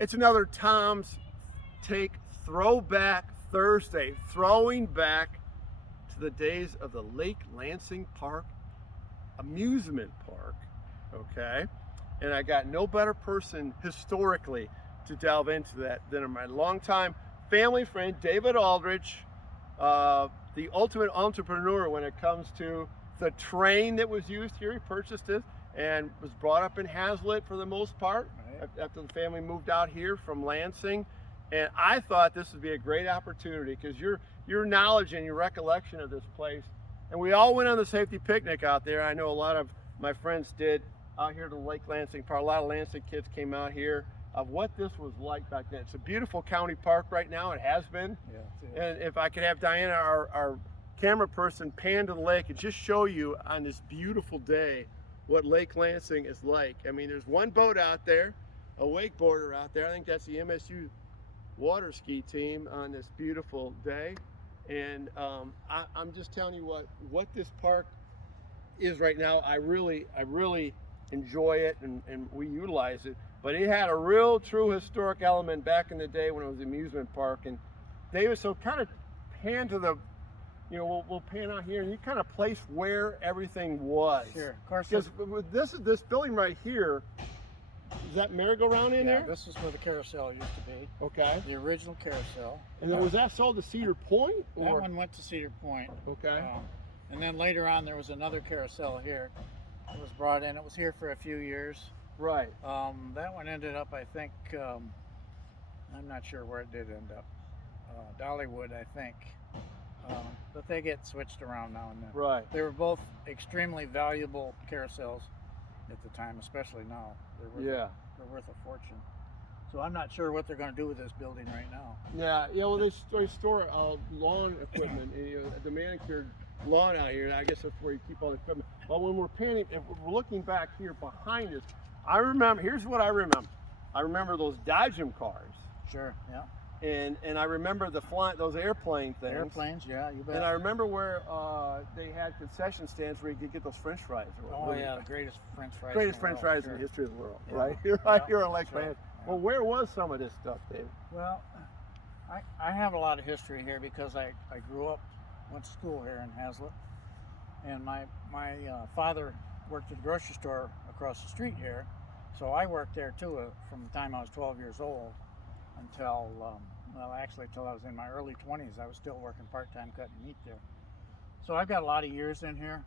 It's another Tom's Take Throwback Thursday, throwing back to the days of the Lake Lansing Park Amusement Park, okay? And I got no better person historically to delve into that than my longtime family friend, David Aldrich, the ultimate entrepreneur when it comes to the train that was used here. He purchased it and was brought up in Haslett for the most part, right, after the family moved out here from Lansing. And I thought this would be a great opportunity because your knowledge and your recollection of this place, and we all went on the safety picnic out there. I know a lot of my friends did out here to Lake Lansing Park. A lot of Lansing kids came out here of what this was like back then. It's a beautiful county park right now. It has been. Yeah, and if I could have Diana, our camera person, pan to the lake and just show you on this beautiful day what Lake Lansing is like. I mean, there's one boat out there, a wakeboarder out there. I think that's the MSU water ski team on this beautiful day. And I'm just telling you what this park is right now. I really enjoy it and we utilize it. But it had a real true historic element back in the day when it was an amusement park. And David, so kind of pan to the, we'll pan out here and you kind of place where everything was. Sure, of course. Because this building right here, is that merry-go-round in there? Yeah, this is where the carousel used to be. Okay. The original carousel. And then was that sold to Cedar Point? That one went to Cedar Point. Okay. And then later on there was another carousel here. It was brought in. It was here for a few years. Right. That one ended up, I think, I'm not sure where it did end up. Dollywood, I think. But they get switched around now and then. Right. They were both extremely valuable carousels at the time, especially now. They're worth a fortune. So I'm not sure what they're going to do with this building right now. Yeah. Well, they store lawn equipment, the manicured lawn out here. I guess that's where you keep all the equipment. But when we're panning, if we're looking back here behind us, I remember. Here's what I remember. I remember those Dodgem cars. Sure. Yeah. And I remember those airplane things. Airplanes, yeah, you bet. And I remember where they had concession stands where you could get those French fries. Yeah, the greatest French fries. Greatest French fries in the history of the world, yeah. right? You're right here on Lake Right. Lansing. Well, where was some of this stuff, Dave? Well, I have a lot of history here because I grew up, went to school here in Haslett, and my father worked at the grocery store across the street here, so I worked there too from the time I was 12 years old until until I was in my early 20s. I was still working part-time cutting meat there. So I've got a lot of years in here,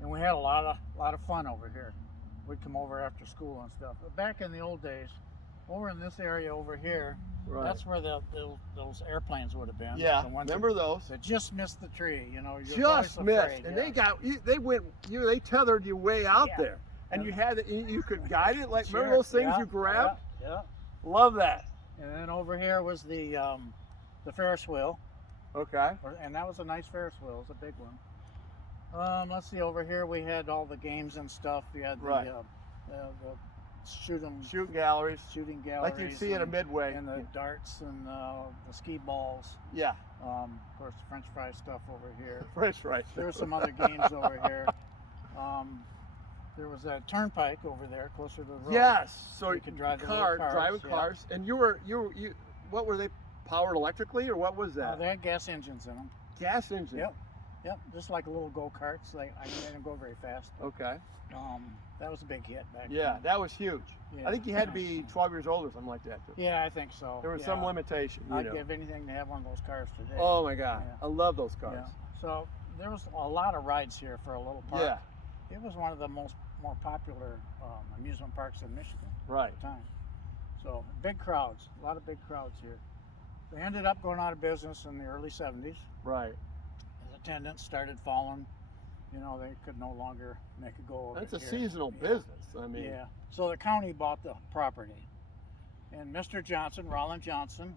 and we had a lot of fun over here. We'd come over after school and stuff. But back in the old days, over in this area over here, right, that's where those airplanes would have been. Yeah, the ones remember those? That just missed the tree, Just missed, and yeah. they tethered you way out Yeah. there, and Yeah. you could guide it. Like Sure. remember those things Yeah. you grabbed? Yeah. Love that. And then over here was the Ferris wheel. Okay. And that was a nice Ferris wheel. It was a big one. Let's see, over here we had all the games and stuff. We had the shooting galleries, like you'd see at a Midway, and the darts and the ski balls. Yeah. Of course, the French fry stuff over here. French fries. There were some other games over here. There was a turnpike over there, closer to the road. Yes. So you could drive driving cars. And you what were they, powered electrically or what was that? They had gas engines in them. Gas engine. Yep. Just like little go-karts. They didn't go very fast. Okay. That was a big hit back Yeah, then. that was huge. Yeah. I think you had to be 12 years old or something like that. Yeah, I think so. There was some limitation. I'd give anything to have one of those cars today. Oh my God, Yeah. I love those cars. Yeah. So there was a lot of rides here for a little park. Yeah. It was one of the more popular amusement parks in Michigan Right. at the time. So big crowds, a lot of big crowds here. They ended up going out of business in the early 70s. Right. As attendance started falling, they could no longer make a go of it. That's a here. seasonal business. I mean. Yeah. So the county bought the property, and Mr. Johnson, Roland Johnson,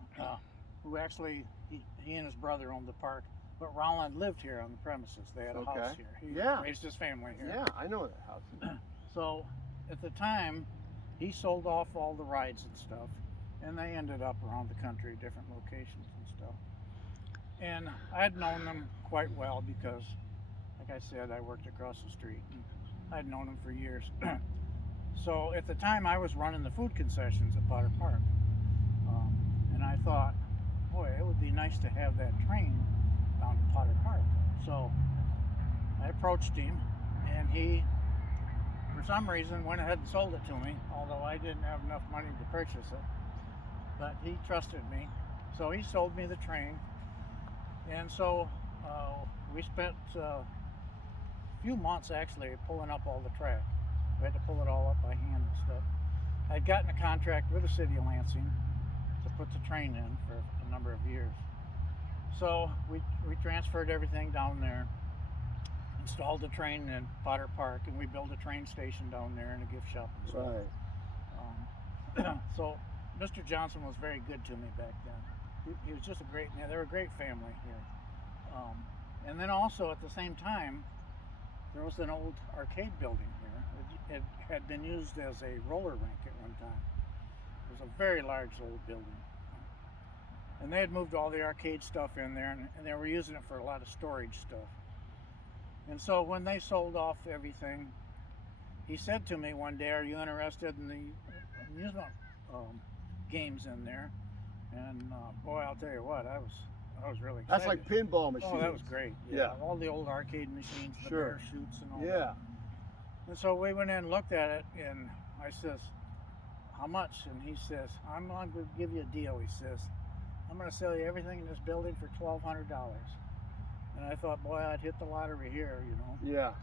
who actually he and his brother owned the park, but Roland lived here on the premises. They had a house here. He raised his family here. Yeah, I know that house. So at the time, he sold off all the rides and stuff, and they ended up around the country, different locations and stuff. And I'd known them quite well because, like I said, I worked across the street, and I'd known them for years. So at the time, I was running the food concessions at Potter Park, and I thought, boy, it would be nice to have that train down at Potter Park. So I approached him, and he, for some reason, went ahead and sold it to me, although I didn't have enough money to purchase it. But he trusted me, so he sold me the train. And so we spent a few months actually pulling up all the track. We had to pull it all up by hand and stuff. I'd gotten a contract with the city of Lansing to put the train in for a number of years. So we transferred everything down there, installed the train in Potter Park, and we built a train station down there and a gift shop and stuff. Right. So Mr. Johnson was very good to me back then. He was just a great man. They were a great family here. And then also at the same time, there was an old arcade building here. It had been used as a roller rink at one time. It was a very large old building. And they had moved all the arcade stuff in there, and they were using it for a lot of storage stuff. And so when they sold off everything, he said to me one day, "Are you interested in the amusement games in there?" And boy, I'll tell you what, I was really excited. That's like pinball machines. Oh, that was great. Yeah. All the old arcade machines, the Sure. parachutes and all Yeah. that. And so we went in and looked at it, and I says, "How much?" And he says, I'm going to give you a deal." He says, "I'm going to sell you everything in this building for $1,200. And I thought, boy, I'd hit the lottery here, you know. Yeah.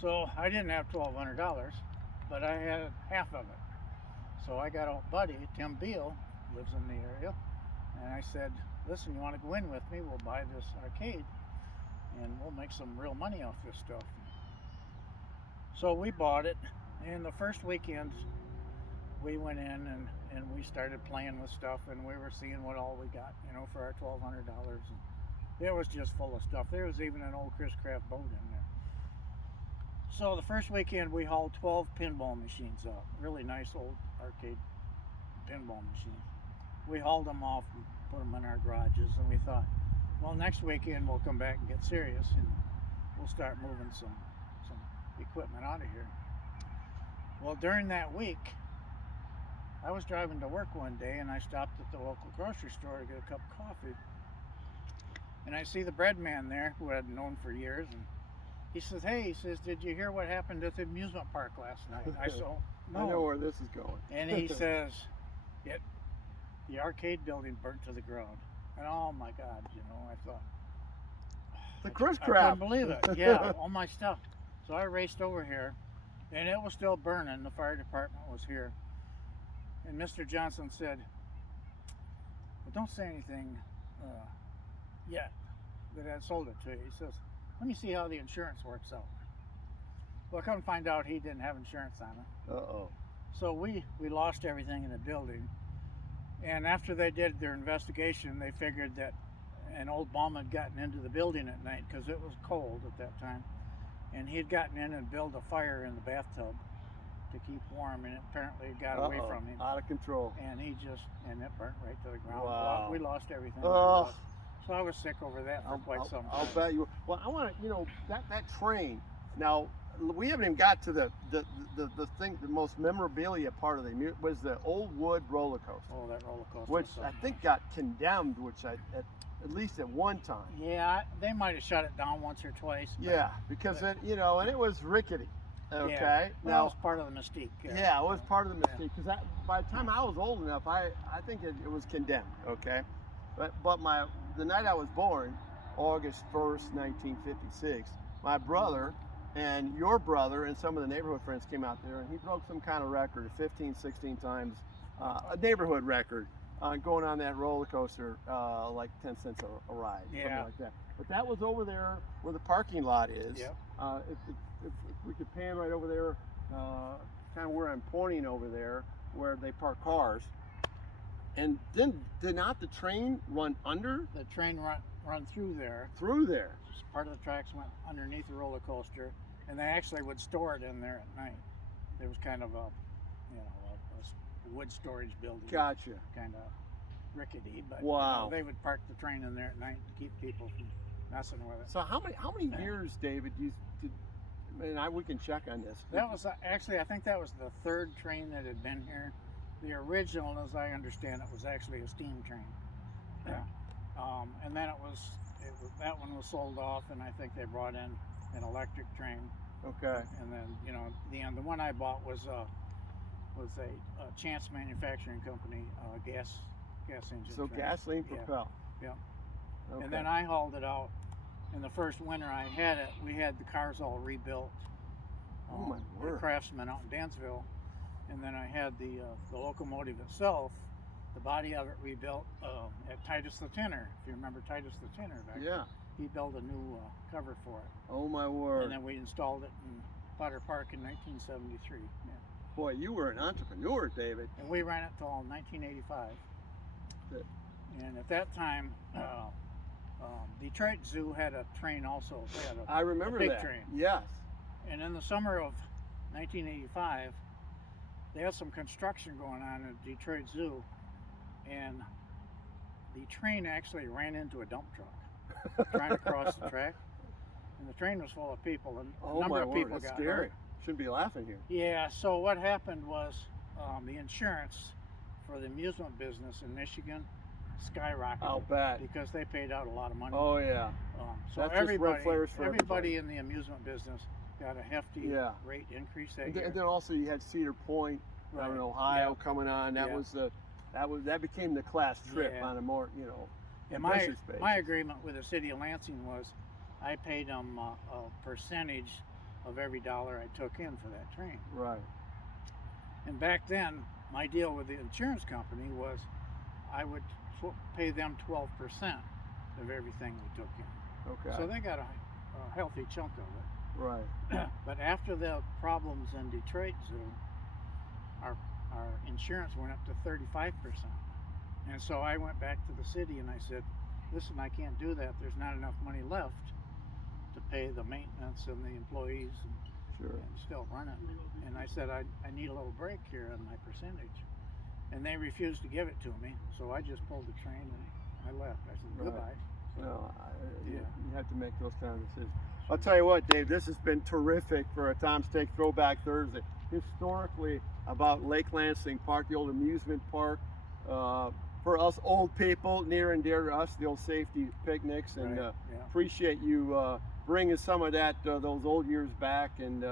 So I didn't have $1,200, but I had half of it. So I got a buddy, Tim Beal, lives in the area, and I said, "Listen, you want to go in with me? We'll buy this arcade, and we'll make some real money off this stuff." So we bought it, and the first weekend we went in and we started playing with stuff, and we were seeing what all we got, you know, for our $1,200. And it was just full of stuff. There was even an old Chris Craft boat in there. So the first weekend we hauled 12 pinball machines up, really nice old arcade pinball machines. We hauled them off and put them in our garages, and we thought, well, next weekend we'll come back and get serious, and we'll start moving some equipment out of here. Well, during that week, I was driving to work one day, and I stopped at the local grocery store to get a cup of coffee, and I see the bread man there, who I'd known for years, and he says, "Hey," he says, "did you hear what happened at the amusement park last night?" I said, "No." I know where this is going. And he says, the arcade building burnt to the ground. And oh my God, you know, I thought, The Chris I Craft. couldn't believe it. Yeah, all my stuff. So I raced over here, and it was still burning. The fire department was here. And Mr. Johnson said, "Well, don't say anything yet that I sold it to you." He says, "Let me see how the insurance works out." Well, come find out he didn't have insurance on it. Uh-oh. So we lost everything in the building. And after they did their investigation, they figured that an old bum had gotten into the building at night because it was cold at that time. And he had gotten in and built a fire in the bathtub to keep warm, and it apparently got away from him. Out of control. And it burnt right to the ground. Wow. We lost everything. Oh. So I was sick over that for quite some time. I'll bet you. Well, I want to, you know, that train. Now, we haven't even got to the thing, the most memorabilia part of the was the old wood roller coaster. Oh, that roller coaster. Which I think got condemned, at least at one time. Yeah, they might have shut it down once or twice. Yeah, because it, you know, and it was rickety. Okay. Yeah, Now, that was part of the mystique. yeah, it was part of the mistake. Because by the time I was old enough, I think it was condemned. Okay. But the night I was born, August 1st, 1956, my brother and your brother and some of the neighborhood friends came out there, and he broke some kind of record, 15, 16 times, a neighborhood record, going on that roller coaster, like 10 cents a ride, something like that. But that was over there where the parking lot is. Yep. If we could pan right over there, kind of where I'm pointing over there, where they park cars. And then did not the train run under? The train run through there. Through there. Part of the tracks went underneath the roller coaster, and they actually would store it in there at night. There was kind of a wood storage building. Gotcha. Kind of rickety, but wow. They would park the train in there at night to keep people from messing with it. So how many years, David, and we can check on this. That was actually, I think that was the third train that had been here. The original, as I understand it, was actually a steam train. Yeah. And then that one was sold off, and I think they brought in an electric train. Okay. And then, you know, the one I bought was a Chance Manufacturing Company, gas engine. So train. gasoline Yeah. propelled. Yeah. Okay. And then I hauled it out. In the first winter I had it, we had the cars all rebuilt. Oh my At word. Craftsman out in Dansville. And then I had the locomotive itself, the body of it rebuilt at Titus the Tinner. If you remember Titus the Tinner back Yeah. he built a new cover for it. Oh my word. And then we installed it in Potter Park in 1973. Yeah. Boy, you were an entrepreneur, David. And we ran it till 1985. Good. And at that time, Detroit Zoo had a train also. They had I remember a big that. train. Yes. And in the summer of 1985, they had some construction going on at Detroit Zoo, and the train actually ran into a dump truck trying to cross the track. And the train was full of people, and a number of people That's got scary. hurt. Shouldn't be laughing here. Yeah, so what happened was the insurance for the amusement business in Michigan skyrocketed. I'll bet. Because they paid out a lot of money. Oh yeah. So That's just red flares for everybody in the amusement business got a hefty rate increase that year. And then also you had Cedar Point out in Right. Ohio Yep. coming on. That Yep. was that became the class trip Yeah. on a more And business basis. my agreement with the city of Lansing was I paid them a percentage of every dollar I took in for that train. Right. And back then, my deal with the insurance company was I would pay them 12% of everything we took in. Okay. So they got a healthy chunk of it. Right. But after the problems in Detroit Zoo, our insurance went up to 35%. And so I went back to the city and I said, listen, I can't do that. There's not enough money left to pay the maintenance and the employees Sure. and still run it. And I said, I need a little break here on my percentage. And they refused to give it to me. So I just pulled the train and I left. I said, Right. goodbye. Well, Yeah. you have to make those kind of decisions. I'll tell you what, Dave, this has been terrific for a Tom's Take Throwback Thursday. Historically, about Lake Lansing Park, the old amusement park. For us old people, near and dear to us, the old safety picnics, and Right, yeah. appreciate you bringing some of that, those old years back, and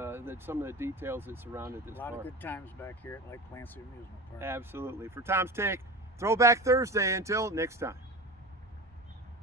some of the details that surrounded this A lot park. of good times back here at Lake Lansing Amusement Park. Absolutely. For Tom's Take Throwback Thursday, until next time.